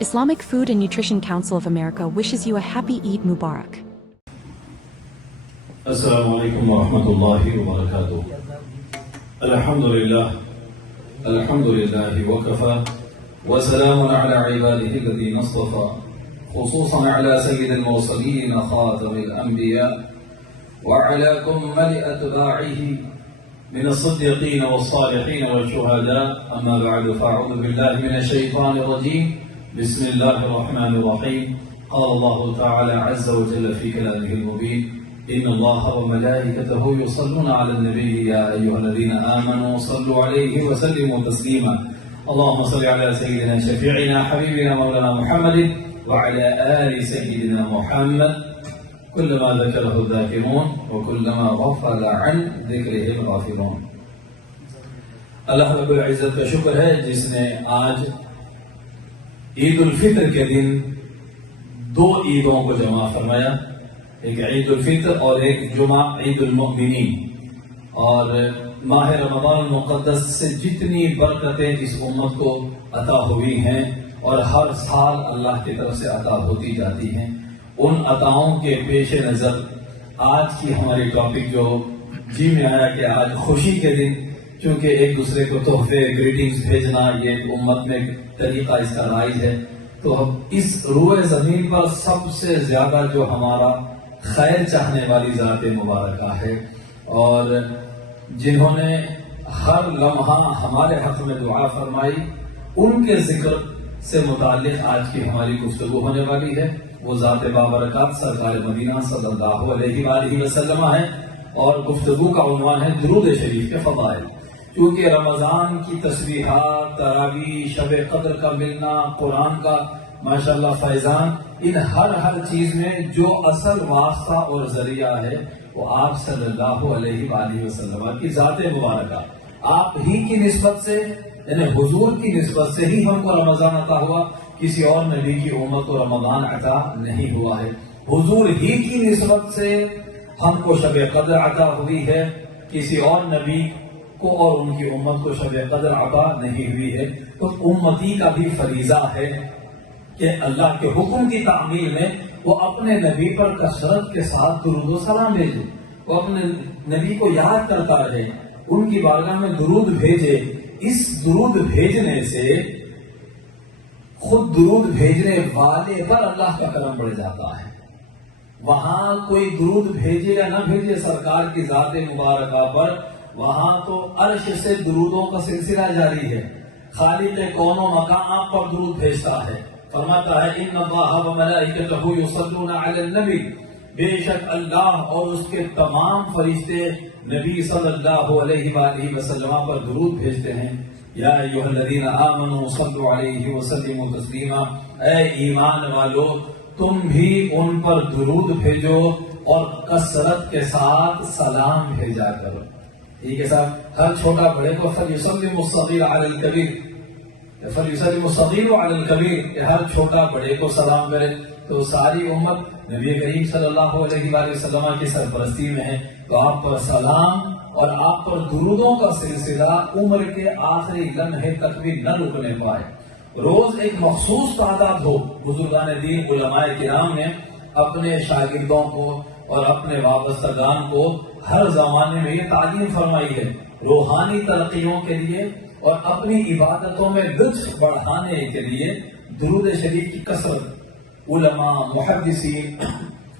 Islamic Food and Nutrition Council of America wishes you a happy Eid Mubarak. Assalamu alaikum wa rahmatullahi wa barakatuh. Alhamdulillahi wa kafa wa salamun ala ibadihi alladhina istafa khususan ala sayyidil mursalin khatamil anbiya wa ala kummali atba'ihi من الصديقين والصالحين والشهداء أما بعد فأعوذ بالله من الشيطان الرجيم بسم الله الرحمن الرحيم قال الله تعالى عز وجل في كلامه المبين إن الله وملائكته يصلون على النبي يا أيها الذين آمنوا صلوا عليه وسلموا تسليما اللهم صل على سيدنا شفيعنا حبيبنا مولانا محمد وعلى آل سيدنا محمد كلما ذكره الذاكرون وكلما غفل عن ذكره الغافلون. اللہ رب العزت کا شکر ہے جس نے آج عید الفطر کے دن دو عیدوں کو جمع فرمایا، ایک عید الفطر اور ایک جمعہ عید المؤمنین. اور ماہ رمضان المقدس سے جتنی برکتیں اس امت کو عطا ہوئی ہیں اور ہر سال اللہ کی طرف سے عطا ہوتی جاتی ہیں، ان عطاؤں کے پیش نظر آج کی ہماری ٹاپک جو جی میں آیا کہ آج خوشی کے دن، چونکہ ایک دوسرے کو تحفے گریٹنگز بھیجنا یہ امت میں طریقہ اس کا رائج ہے، تو اس روئے زمین پر سب سے زیادہ جو ہمارا خیر چاہنے والی ذات مبارکہ ہے اور جنہوں نے ہر لمحہ ہمارے حق میں دعا فرمائی، ان کے ذکر سے متعلق آج کی ہماری گفتگو ہونے والی ہے. وہ ذات بابرکات سرکار مدینہ صلی اللہ علیہ وآلہ وسلم ہے اور گفتگو کا عنوان ہے درود شریف کے فضائل. کیونکہ رمضان کی تسبیحات، تراویح، شب قدر کا ملنا، قرآن کا ماشاءاللہ فیضان، ان ہر چیز میں جو اصل واسطہ اور ذریعہ ہے وہ آپ صلی اللہ علیہ وآلہ وسلم کی ذات مبارکہ، آپ ہی کی نسبت سے، یعنی حضور کی نسبت سے ہی ہم کو رمضان عطا ہوا. کسی اور نبی کی امت کو رمضان عطا نہیں ہوا ہے. حضور ہی کی نسبت سے ہم کو شب قدر عطا ہوئی ہے، کسی اور نبی کو اور ان کی امت کو شب قدر عطا نہیں ہوئی ہے. تو امتی کا بھی فریضہ ہے کہ اللہ کے حکم کی تعمیل میں وہ اپنے نبی پر کثرت کے ساتھ درود و سلام بھیجے، وہ اپنے نبی کو یاد کرتا رہے، ان کی بارگاہ میں درود بھیجے. اس درود بھیجنے سے خود درود بھیجنے والے پر اللہ کا کرم بڑھ جاتا ہے. وہاں کوئی درود بھیجے یا نہ بھیجے سرکار کی ذات مبارکہ پر، وہاں تو عرش سے درودوں کا سلسلہ جاری ہے. خالق کون و مکان آپ پر درود بھیجتا ہے، فرماتا ہے ان اللہ و ملائکتہ یصلون علی النبی، بے شک اللہ اور اس کے تمام فرشتے نبی صلی اللہ علیہ وآلہ وسلم پر درود بھیجتے ہیں. یا ایھا الذین آمنوا صلوا علیہ وسلموا تسلیما، اے ایمان والو تم بھی ان پر درود بھیجو اور کثرت کے ساتھ سلام بھیجا کرو. ٹھیک ہے صاحب، ہر چھوٹا بڑے کو فلیسلم الصغیر علی الکبیر، فلیسلم الصغیر علی الکبیر، کہ ہر چھوٹا بڑے کو سلام کرے. تو ساری امت نبی کریم صلی اللہ علیہ وآلہ وسلم کی سرپرستی میں ہے، تو آپ پر سلام اور آپ پر درودوں کا سلسلہ عمر کے آخری لمحے تک بھی نہ رکنے پائے. روز ایک مخصوص تعداد ہو. بزرگان دین علماء کرام نے اپنے شاگردوں کو اور اپنے وابستگان کو ہر زمانے میں یہ تعلیم فرمائی ہے، روحانی ترقیوں کے لیے اور اپنی عبادتوں میں لطف بڑھانے کے لیے درود شریف کی کثرت. علماء، محدثین،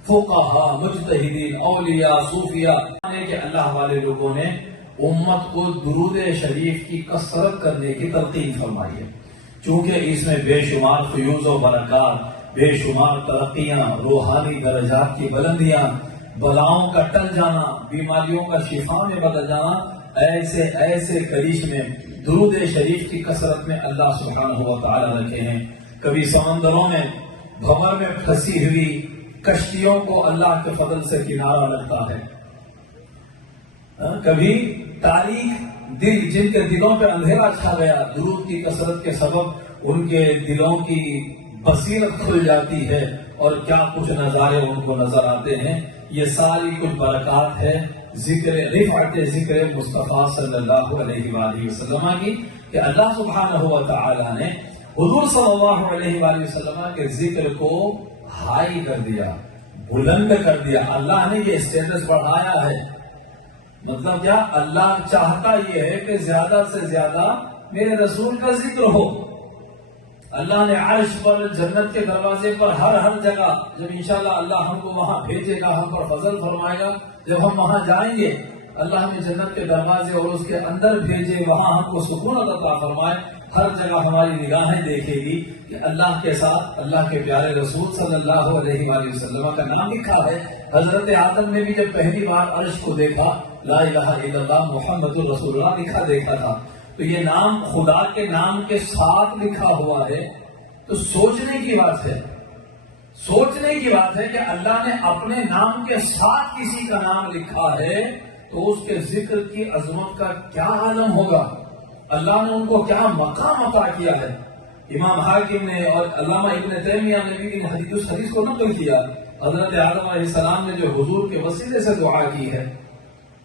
فقہاء، مجتہدین، اولیاء، صوفیاء کہ اللہ والے لوگوں نے امت کو درود شریف کی کثرت کرنے کی تلقین فرمائی ہے. چونکہ اس میں بے شمار فیوز و برکات، بے شمار ترقیاں، روحانی درجات کی بلندیاں، بلاؤں کا ٹل جانا، بیماریوں کا شفا میں بدل جانا، ایسے کرشمے درود شریف کی کثرت میں اللہ سبحانہ و تعالی رکھے ہیں. کبھی سمندروں میں بھنور میں پھنسی ہوئی کشتیوں کو اللہ کے فضل سے کنارہ لگتا ہے. کبھی تاریخ دل جن کے دلوں پہ اندھیرا چھا گیا، درود کی کثرت کے سبب ان کے دلوں کی بصیرت کھل جاتی ہے اور کیا کچھ نظارے ان کو نظر آتے ہیں. یہ ساری کچھ برکات ہے ذکر رفعت ذکر مصطفیٰ صلی اللہ علیہ وآلہ وسلم کی، کہ اللہ سبحانہ و تعالی نے حضور صلی اللہ علیہ وآلہ وسلم کے ذکر کو ہائی کر دیا، بلند کر دیا. اللہ نے یہ اسٹیٹس بڑھایا ہے. مطلب کیا؟ اللہ چاہتا یہ ہے کہ زیادہ سے زیادہ میرے رسول کا ذکر ہو. اللہ نے عرش پر، جنت کے دروازے پر، ہر جگہ جب انشاءاللہ اللہ ہم کو وہاں بھیجے گا، ہم پر فضل فرمائے گا، جب ہم وہاں جائیں گے اللہ ہمیں جنت کے دروازے اور اس کے اندر بھیجے، وہاں ہم کو سکون عطا فرمائے. ہر جگہ ہماری نگاہیں دیکھے گی کہ اللہ کے ساتھ اللہ کے پیارے رسول صلی اللہ علیہ وآلہ وسلم کا نام لکھا ہے. حضرت آدم نے بھی جب پہلی بار عرش کو دیکھا، لا الہ الا اللہ محمد الرسول اللہ لکھا دیکھا تھا. تو یہ نام خدا کے نام کے ساتھ لکھا ہوا ہے. تو سوچنے کی بات ہے، سوچنے کی بات ہے کہ اللہ نے اپنے نام کے ساتھ کسی کا نام لکھا ہے تو اس کے ذکر کی عظمت کا کیا عالم ہوگا، اللہ نے ان کو کیا مقام عطا کیا ہے. امام حاکم نے اور علامہ ابن تیمیہ نے بھی اس حدیث کو نقل کیا. حضرت آدم علیہ السلام نے جو حضور کے وسیلے سے دعا کی ہے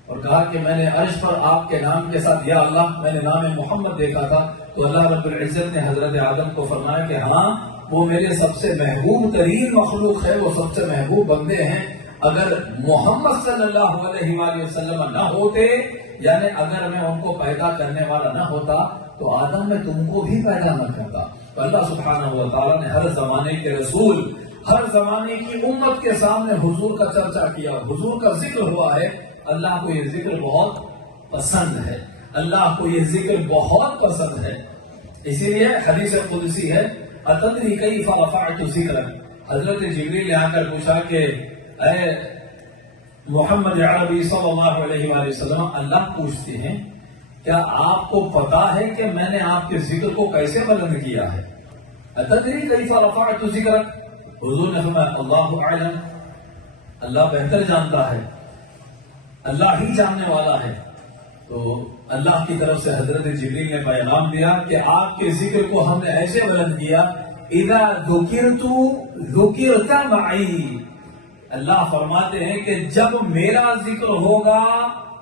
اور کہا کہ میں نے عرش پر آپ کے نام کے ساتھ، یا اللہ میں نے نام محمد دیکھا تھا، تو اللہ رب العزت نے حضرت آدم کو فرمایا کہ ہاں وہ میرے سب سے محبوب ترین مخلوق ہے، وہ سب سے محبوب بندے ہیں. اگر محمد صلی اللہ علیہ وآلہ وسلم نہ ہوتے، یعنی اگر میں ان کو پیدا کرنے والا نہ ہوتا تو آدم میں تم کو بھی پیدا نہ کرتا. تو اللہ سبحانہ و تعالیٰ نے ہر زمانے کے رسول، ہر زمانے کی امت کے سامنے حضور کا چرچا کیا، حضور کا ذکر ہوا ہے. اللہ کو یہ ذکر بہت پسند ہے، اللہ کو یہ ذکر بہت پسند ہے. اسی لیے حدیث قدسی ہے، اتدری کیف رفعت ذکرک. حضرت جبریل نے آ کر پوچھا کہ اے محمد عربی صلی اللہ علیہ وآلہ وسلم، اللہ پوچھتے ہیں کیا آپ کو پتا ہے کہ میں نے آپ کے ذکر کو کیسے بلند کیا ہے؟ اتدری کیف رفعت ذکرک. حضور نے فرمایا اللہ اعلم، اللہ بہتر جانتا ہے، اللہ ہی جاننے والا ہے. تو اللہ کی طرف سے حضرت جبریل نے پیغام دیا کہ آپ کے ذکر کو ہم نے ایسے بلند کیا، اذا ذکرت ذکرت معی. اللہ فرماتے ہیں کہ جب میرا ذکر ہوگا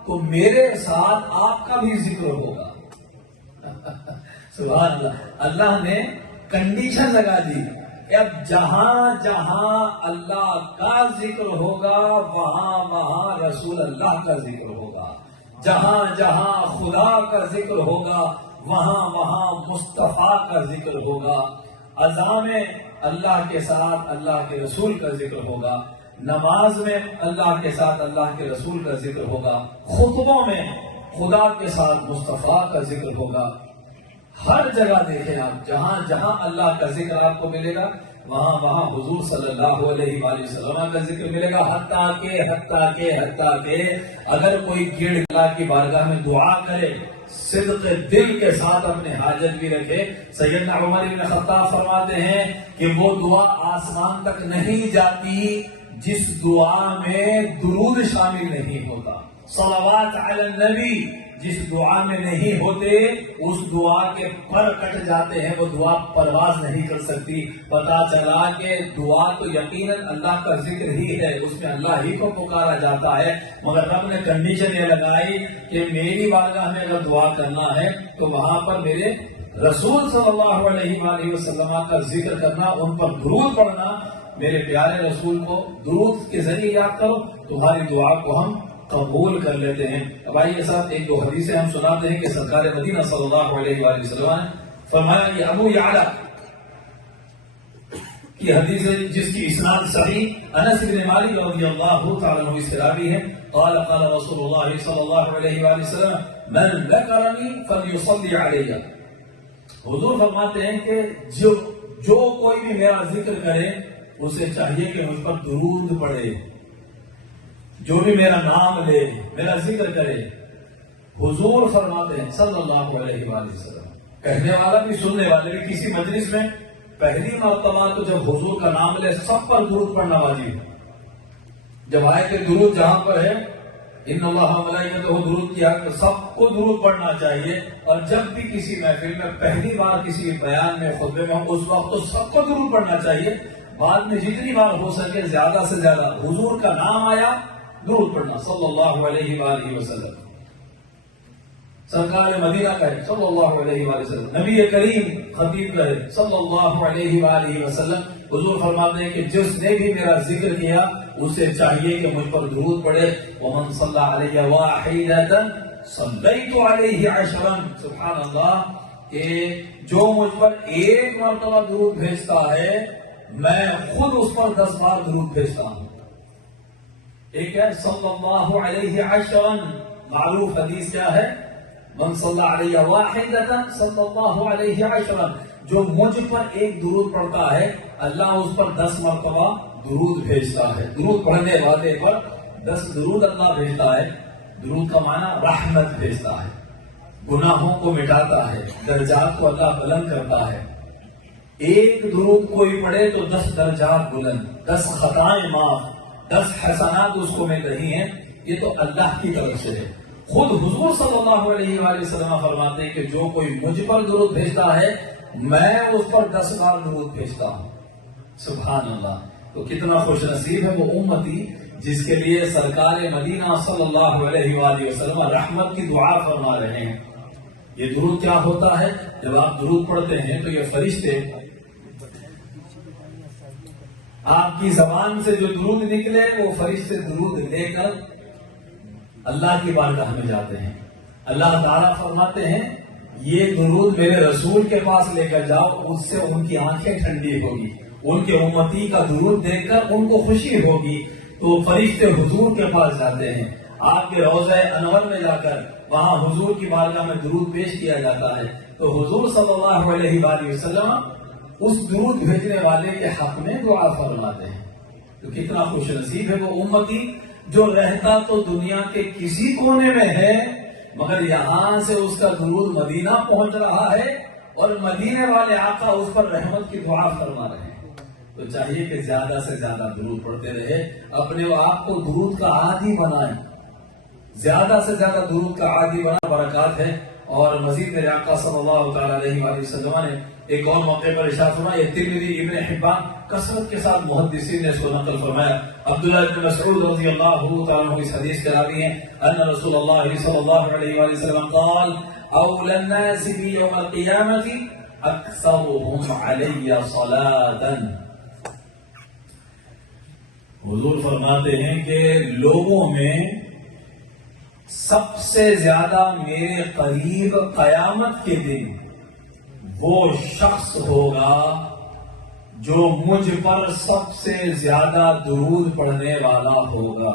تو میرے ساتھ آپ کا بھی ذکر ہوگا. سبحان اللہ. اللہ نے کنڈیشن لگا دی کہ اب جہاں جہاں اللہ کا ذکر ہوگا وہاں وہاں رسول اللہ کا ذکر ہوگا، جہاں جہاں خدا کا ذکر ہوگا وہاں وہاں مصطفیٰ کا ذکر ہوگا. اذان میں اللہ کے ساتھ اللہ کے رسول کا ذکر ہوگا، نماز میں اللہ کے ساتھ اللہ کے رسول کا ذکر ہوگا، خطبوں میں خدا کے ساتھ مصطفیٰ کا ذکر ہوگا. ہر جگہ دیکھیں آپ، جہاں جہاں اللہ کا ذکر آپ کو ملے گا وہاں وہاں حضور صلی اللہ علیہ وآلہ وسلم کا ذکر ملے گا. حتیٰ کہ اگر کوئی گڑ اللہ کی بارگاہ میں دعا کرے، صدق دل کے ساتھ اپنے حاجت بھی رکھے، سیدنا عمر بن خطاب فرماتے ہیں کہ وہ دعا آسمان تک نہیں جاتی جس دعا میں درود شامل نہیں ہوتا، صلوات علی النبی جس دعا میں نہیں ہوتے اس دعا کے پر کٹ جاتے ہیں، وہ دعا پرواز نہیں کر سکتی. پتا چلا کہ دعا تو یقیناً اللہ کا ذکر ہی ہے، اس میں اللہ ہی کو پکارا جاتا ہے، مگر رب نے کنڈیشن یہ لگائی کہ میری بارگاہ میں اگر دعا کرنا ہے تو وہاں پر میرے رسول صلی اللہ علیہ وآلہ وسلم کا ذکر کرنا، ان پر درود پڑھنا. میرے پیارے رسول کو درود کے ذریعے یاد کرو، تمہاری دعا کو ہم قبول کر لیتے ہیں. اب آئیے کے ساتھ ایک دو حدیثیں ہم سناتے ہیں کہ سرکار مدینہ صلی اللہ علیہ وآلہ وسلم نے فرمایا کہ ابو یعلا کی حدیث ہے جس کی اسناد صحیح، انس بن مالک رضی اللہ تعالی عنہ سے راوی ہے، قال قال رسول اللہ صلی اللہ علیہ وآلہ وسلم من ذکرنی فلیصلی علیہ. حضور فرماتے ہیں کہ جو کوئی بھی میرا ذکر کرے اسے چاہیے کہ مجھ پر درود پڑھے، جو بھی میرا نام لے، میرا ذکر کرے. حضور فرماتے ہیں صلی اللہ علیہ وآلہ وسلم، کہنے والا بھی سننے والے بھی کسی مجلس میں پہلی مرتبہ تو جب حضور کا نام لے سب پر درود پڑھنا واجب ہے. جب آئے کہ درود جہاں پر ہے ان اللہ ملائکتہ درود کیا تو سب کو درود پڑھنا چاہیے. اور جب بھی کسی محفل میں پہلی بار کسی بیان میں خطبے میں اس وقت تو سب کو درود پڑھنا چاہیے. بعد میں جتنی بار ہو سکے زیادہ سے زیادہ حضور کا نام آیا درود پڑھنا صلی اللہ علیہ وآلہ وسلم. سرکار مدینہ کہے صلی اللہ علیہ وآلہ وسلم، نبی کریم خطیب کہے صلی اللہ علیہ وآلہ وسلم، حضور فرماتے ہیں کہ جس نے بھی میرا ذکر کیا اسے چاہیے کہ مجھ پر درود پڑھے، ومن صلی علیہ واحدۃ صلیت علیہ عشرا، سبحان اللہ، کہ جو مجھ پر ایک مرتبہ درود بھیجتا ہے میں خود اس پر 10 بار درود بھیجتا ہوں۔ ایک ہے صلی اللہ علیہ عشرا، معروف حدیث کیا ہے؟ من صلی علیہ واحدۃ صلی اللہ علیہ عشرا، جو مجھ پر ایک درود پڑھتا ہے اللہ اس پر 10 مرتبہ درود بھیجتا ہے۔ درود پڑھنے والے پر 10 درود اللہ بھیجتا ہے۔ درود کا معنی رحمت بھیجتا ہے، گناہوں کو مٹاتا ہے، درجات کو اللہ بلند کرتا ہے۔ ایک درود کوئی پڑھے تو 10 درجات بلند، 10 خطائیں معاف، 10 حسنات اس کو مل رہی ہیں۔ یہ تو اللہ کی طرف سے ہے۔ خود حضور صلی اللہ علیہ وآلہ وسلم فرماتے ہیں کہ جو کوئی مجھ پر درود بھیجتا ہے میں اس پر 10 بار درود بھیجتا ہوں۔ سبحان اللہ، تو کتنا خوش نصیب ہے وہ امتی جس کے لیے سرکار مدینہ صلی اللہ علیہ وآلہ وسلم رحمت کی دعا فرما رہے ہیں۔ یہ درود کیا ہوتا ہے؟ جب آپ درود پڑھتے ہیں تو یہ فرشتے آپ کی زبان سے جو درود نکلے وہ فرشتے درود لے کر اللہ کی بارگاہ میں جاتے ہیں۔ اللہ تعالیٰ فرماتے ہیں یہ درود میرے رسول کے پاس لے کر جاؤ، اس سے ان کی آنکھیں ٹھنڈی ہوگی، ان کے امتی کا درود دیکھ کر ان کو خوشی ہوگی۔ تو فرشتے حضور کے پاس جاتے ہیں، آپ کے روضہ انور میں جا کر وہاں حضور کی بارگاہ میں درود پیش کیا جاتا ہے۔ تو حضور صلی اللہ علیہ وآلہ وسلم اس درود بھیجنے والے کے حق میں دعا فرماتے ہیں۔ تو کتنا خوش نصیب ہے وہ امتی جو رہتا تو دنیا کے کسی کونے میں ہے مگر یہاں سے اس کا درود مدینہ پہنچ رہا ہے اور مدینے والے آقا اس پر رحمت کی دعا فرما رہے ہیں۔ تو چاہیے کہ زیادہ سے زیادہ درود پڑھتے رہے، اپنے آپ کو درود کا عادی بنائیں، زیادہ سے زیادہ درود کا عادی بنا برکات ہے۔ اور مزید میرے آقا صلی اللہ تعالی علیہ وآلہ وسلم نے ایک اور موقع پر ارشاد فرمایا، یہ ترمذی ابن حبان کثرت کے ساتھ محدثین نے اس کو نقل فرمایا، عبداللہ بن مسعود رضی اللہ تعالیٰ عنہ اس حدیث کے راوی ہیں، ان رسول اللہ صلی اللہ علیہ وآلہ وسلم قال اولى الناس بي يوم القيامة اکثرهم علی صلاة۔ حضور فرماتے ہیں کہ لوگوں میں سب سے زیادہ میرے قریب قیامت کے دن وہ شخص ہوگا جو مجھ پر سب سے زیادہ درود پڑھنے والا ہوگا۔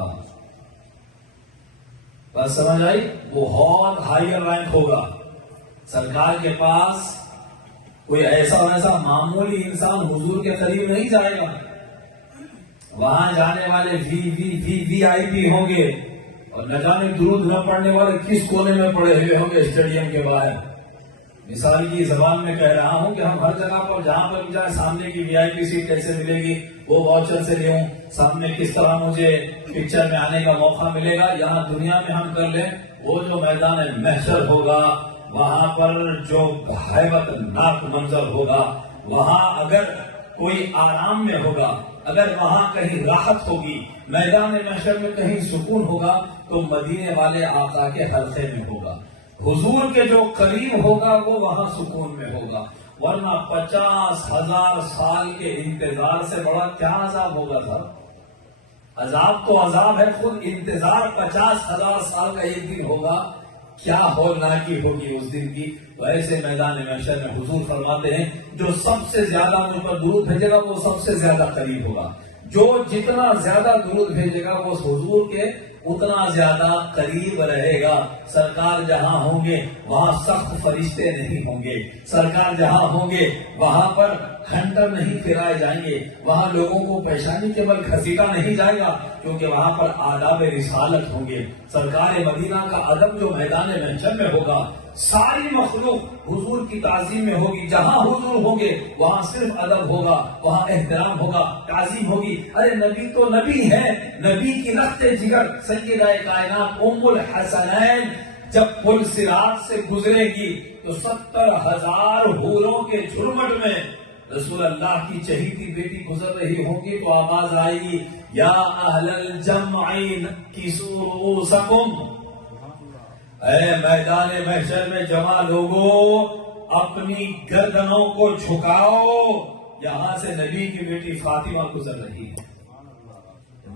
بس سمجھ آئی؟ وہ بہت ہائر رینک ہوگا۔ سرکار کے پاس کوئی ایسا معمولی انسان حضور کے قریب نہیں جائے گا، وہاں جانے والے وی آئی پی ہوں گے، اور نہ جانے درود نہ پڑھنے والے کس کونے میں پڑے ہوئے ہوں گے اسٹیڈیم کے باہر۔ مثال کی زبان میں کہہ رہا ہوں کہ ہم ہر جگہ پر جہاں پر بھی جائیں سامنے کی وی آئی پی سیٹ کیسے ملے گی، وہ واچر سے لوں، سامنے کس طرح مجھے پکچر میں آنے کا موقع ملے گا، یہاں دنیا میں ہم کر لیں۔ وہ جو میدان محشر ہوگا وہاں پر جو ہیبت ناک منظر ہوگا، وہاں اگر کوئی آرام میں ہوگا، اگر وہاں کہیں راحت ہوگی، میدان محشر میں کہیں سکون ہوگا تو مدینے والے آقا کے حلقے میں ہوگا۔ حضور کے جو قریب ہوگا وہ وہاں سکون میں ہوگا، ورنہ 50,000 سال کے انتظار سے بڑا کیا عذاب ہوگا تھا؟ عذاب تو عذاب ہے، خود انتظار 50,000 سال کا ایک دن ہوگا، کیا ہولناکی ہوگی اس دن کی۔ تو ایسے میدان محشر میں حضور فرماتے ہیں جو سب سے زیادہ مجھ پر درود بھیجے گا وہ سب سے زیادہ قریب ہوگا، جو جتنا زیادہ درود بھیجے گا وہ حضور کے اتنا زیادہ قریب رہے گا۔ سرکار جہاں ہوں گے وہاں سخت فرشتے نہیں ہوں گے، سرکار جہاں ہوں گے وہاں پر ہنٹر نہیں پھرائے جائیں گے، وہاں لوگوں کو پیشانی کے بل گھسیٹا نہیں جائے گا، کیونکہ وہاں پر آداب رسالت ہوں گے۔ سرکار مدینہ کا ادب جو میدان محشر میں ہوگا، ساری مخلوق حضور کی تعظیم میں ہوگی، جہاں حضور ہوں گے وہاں صرف ادب ہوگا، وہاں احترام ہوگا، تعظیم ہوگی۔ ارے نبی تو نبی ہے، نبی کی رخت جگر سیدہ کائنات ام الحسنین جب پل صراط سے گزرے گی تو 70,000 حوروں کے جھرمٹ میں رسول اللہ کی چہیتی بیٹی گزر رہی ہوگی تو آواز آئے گی، یا اہل الجمع کسوا رؤوسکم، اے میدان محشر میں جمع لوگوں، اپنی گردنوں کو جھکاؤ، یہاں سے نبی کی بیٹی فاطمہ گزر رہی ہے۔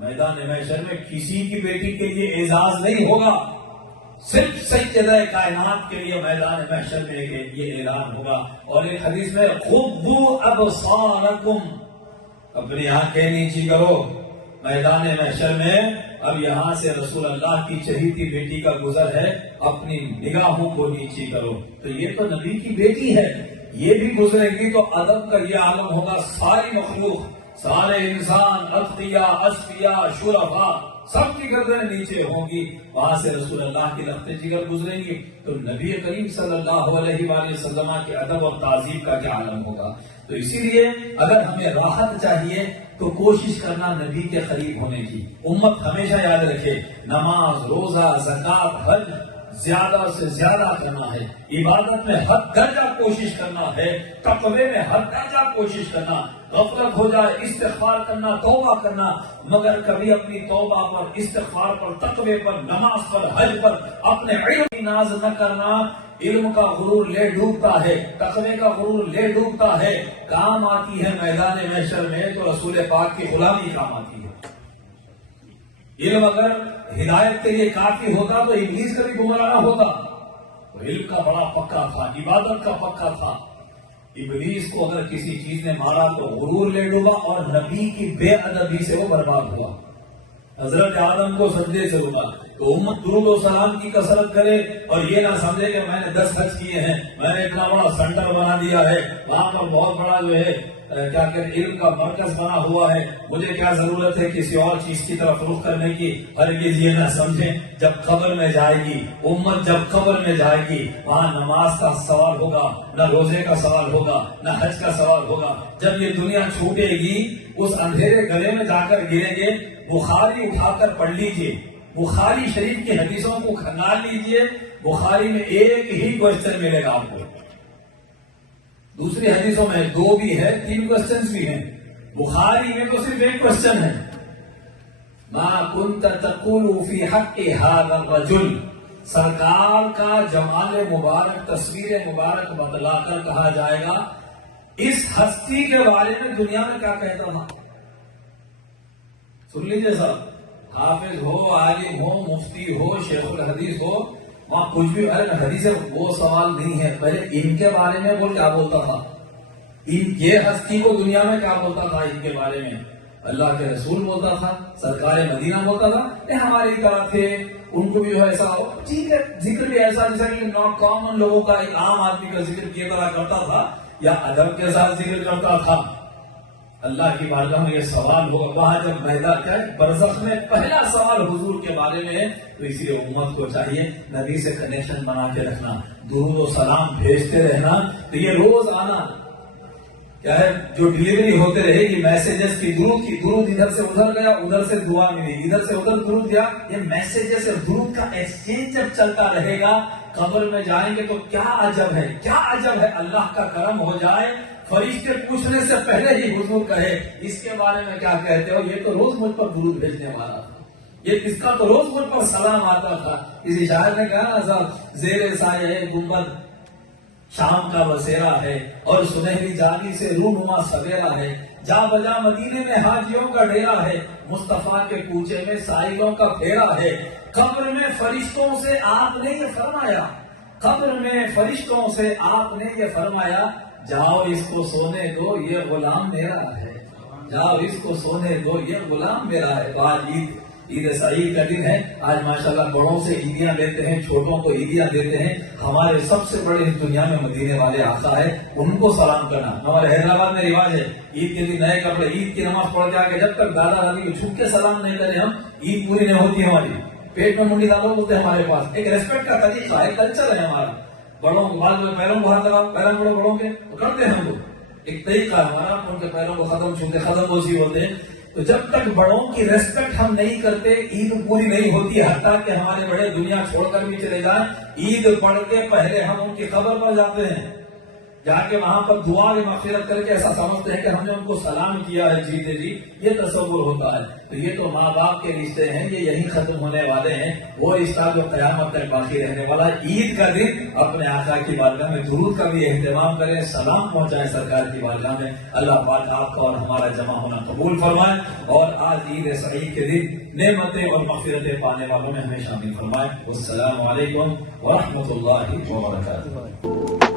میدان محشر میں کسی کی بیٹی کے لیے اعزاز نہیں ہوگا، صرف سیدہ کائنات کے لیے میدان محشر میں یہ اعلان ہوگا۔ اور ایک حدیث میں غضوا ابصارکم، اپنی آنکھیں نیچی کرو۔ میدان محشر میں اب یہاں سے رسول اللہ کی چہیتی بیٹی کا گزر ہے، اپنی نگاہوں کو نیچی کرو۔ تو یہ تو نبی کی بیٹی ہے، یہ بھی گزرے گی تو ادب کا یہ عالم ہوگا۔ ساری مخلوق، سارے انسان، اتقیاء، اصفیاء، شرفاء، سب کی گردنیں نیچے ہوں گی، وہاں سے رسول اللہ کی لخت جگر گزریں گی تو نبی کریم صلی اللہ علیہ وآلہ وسلم کے ادب اور تعظیم کا کیا عالم ہوگا۔ تو اسی لیے اگر ہمیں راحت چاہیے تو کوشش کرنا نبی کے قریب ہونے کی۔ امت ہمیشہ یاد رکھے، نماز، روزہ، زکات، حج زیادہ سے زیادہ کرنا ہے، عبادت میں حد درجہ کوشش کرنا ہے، تقوی میں حد درجہ کوشش کرنا، غفلت ہو جائے استغفار کرنا، توبہ کرنا، مگر کبھی اپنی توبہ پر، استغفار پر، تقوی پر، نماز پر، حج پر اپنے علم کی ناز نہ کرنا۔ علم کا غرور لے ڈوبتا ہے، تقوی کا غرور لے ڈوبتا ہے، کام آتی ہے میدان محشر میں تو رسول پاک کی غلامی کام آتی ہے۔ علم اگر ہدایت کے لیے کافی ہوتا تو ابلیس کا بھی گمراہ نہ ہوتا۔ علم کا بڑا پکا تھا، عبادت کا پکا تھا۔ ابلیس کو اگر کسی چیز نے مارا تو غرور لے ڈوبا اور نبی کی بے ادبی سے وہ برباد ہوا۔ حضرت آدم کو سجدے سے روکا تو امت درود و سلام کی کثرت کرے اور یہ نہ سمجھے کہ میں نے 10 حج کیے ہیں، میں نے اتنا بڑا سینٹر بنا دیا ہے، وہاں پر بہت بڑا جو ہے کیا کہ علم کا مرکز بنا ہوا ہے، مجھے کیا ضرورت ہے کسی اور چیز کی طرف رخ کرنے کی۔ ہرگز یہ نہ سمجھیں، جب قبر میں جائے گی امت، جب قبر میں جائے گی وہاں نماز کا سوال ہوگا، نہ روزے کا سوال ہوگا، نہ حج کا سوال ہوگا۔ جب یہ دنیا چھوٹے گی اس اندھیرے گلے میں جا کر گریں گے۔ بخاری اٹھا کر پڑھ لیجئے، بخاری شریف کی حدیثوں کو کھنگال لیجئے، بخاری میں ایک ہی کوشچن ملے گا آپ کو، دوسری حدیثوں میں 2 بھی ہے، 3 کوشچنز بھی ہیں، بخاری میں تو صرف ایک کوشچن ہے، ما كنت تقول في حق هذا الرجل، سرکار کا جمال مبارک، تصویر مبارک بتلا کر کہا جائے گا اس ہستی کے بارے میں دنیا میں کیا کہتا تھا۔ سن لیجیے صاحب، حافظ ہو، عالم ہو، مفتی ہو، شیخ الحدیث ہو، وہاں کچھ بھی حدیث وہ سوال نہیں ہے، پہلے ان کے بارے میں وہ کیا بولتا تھا، یہ ہستی کو دنیا میں کیا بولتا تھا، ان کے بارے میں اللہ کے رسول بولتا تھا، سرکار مدینہ بولتا تھا، یہ ہماری طرح تھے، ان کو بھی جو ایسا ہو، ٹھیک ہے، ذکر بھی ایسا جیسا کہ ناٹ کامن لوگوں کا، ایک عام آدمی کا ذکر کی طرح کرتا تھا یا ادب کے ساتھ ذکر کرتا تھا۔ اللہ کی بارگاہ میں یہ سوال ہوگا، وہاں جب میدان کیا ہے برزخ میں پہلا سوال حضور کے بارے میں ہے، تو اس لیے امت کو چاہیے نبی سے کنیکشن بنا کے رکھنا، درود و سلام بھیجتے رہنا۔ تو یہ روز آنا کیا ہے جو ڈلیوری ہوتے رہے گی میسیجز کی، درود ادھر سے ادھر گیا، ادھر سے دعا ملی، ادھر سے ادھر درود گیا، یہ میسیجز سے درود کا ایکسچینج جب چلتا رہے گا، قبر میں جائیں گے تو کیا عجب ہے، کیا عجب ہے، اللہ کا کرم ہو جائے، فرشتے پوچھنے سے پہلے ہی حضور کہے اس کے بارے میں کیا کہتے ہو، یہ تو روز مجھ پر درود بھیجنے والا تھا، یہ اس کا تو روز مجھ پر سلام آتا تھا۔ کسی شاعر نے کہا نا، زیر سایہ گنبد شام کا بسیرا ہے اور سنہری جالی سے رونما سویرا ہے، جا بجا مدینے میں حاجیوں کا ڈیرا ہے، مصطفیٰ کے کوچے میں سائلوں کا پھیرا ہے، قبر میں فرشتوں سے آپ نے یہ فرمایا، قبر میں فرشتوں سے آپ نے یہ فرمایا، جاؤ اس کو سونے دو یہ غلام میرا ہے، جاؤ اس کو سونے دو یہ غلام میرا ہے۔ آج عید سعید کا دن ہے، آج ماشاءاللہ بڑوں سے عیدیاں لیتے ہیں، چھوٹوں کو عیدیاں دیتے ہیں۔ ہمارے سب سے بڑے اس دنیا میں مدینے والے آقا ہے، ان کو سلام کرنا۔ ہمارے حیدرآباد میں رواج ہے، عید کے دن نئے کپڑے، عید کی نماز پڑھ کے آ کے جب تک دادا دادی کو چھپ کے سلام نہیں کرے ہم، عید پوری نہیں ہوتی ہماری۔ پیٹ میں منڈی ڈالو بولتے ہیں ہمارے پاس، ایک ریسپیکٹ کا طریقہ ہے، کلچر ہے ہمارا۔ بڑوں کو بعد میں پیروں کو ہاتھ لگا، پیروں پڑو بڑوں کے کرتے ہیں ہم لوگ، ایک طریقہ ہے ہمارا، ان کے پیروں کو ختم چھوتے، ختم بوسی بولتے ہیں۔ تو جب تک بڑوں کی ریسپیکٹ ہم نہیں کرتے عید پوری نہیں ہوتی، حتیٰ کہ ہمارے بڑے دنیا چھوڑ کر بھی چلے جائیں، عید پڑھ کے پہلے ہم ان کی قبر پر جاتے ہیں، جا کے وہاں پر دعا کی مغفرت کر کے ایسا سمجھتے ہیں کہ ہم نے ان کو سلام کیا ہے جیتے جی، یہ تصور ہوتا ہے. تو یہ تو ماں باپ کے رشتے ہیں، یہ یہی ختم ہونے والے ہیں. وہ رشتہ جو قیامت تک باقی رہنے والا ہے. عید کا دن اپنے آقا کی بارگاہ میں درود کا بھی اہتمام کریں، سلام پہنچائیں سرکار کی بارگاہ میں. اللہ پاک آپ کا اور ہمارا جمع ہونا قبول فرمائے، اور آج عید سعید کے دن نعمتیں اور مغفرتیں پانے والوں میں ہمیں شامل فرمائے. السلام علیکم ورحمۃ اللہ وبرکاتہ.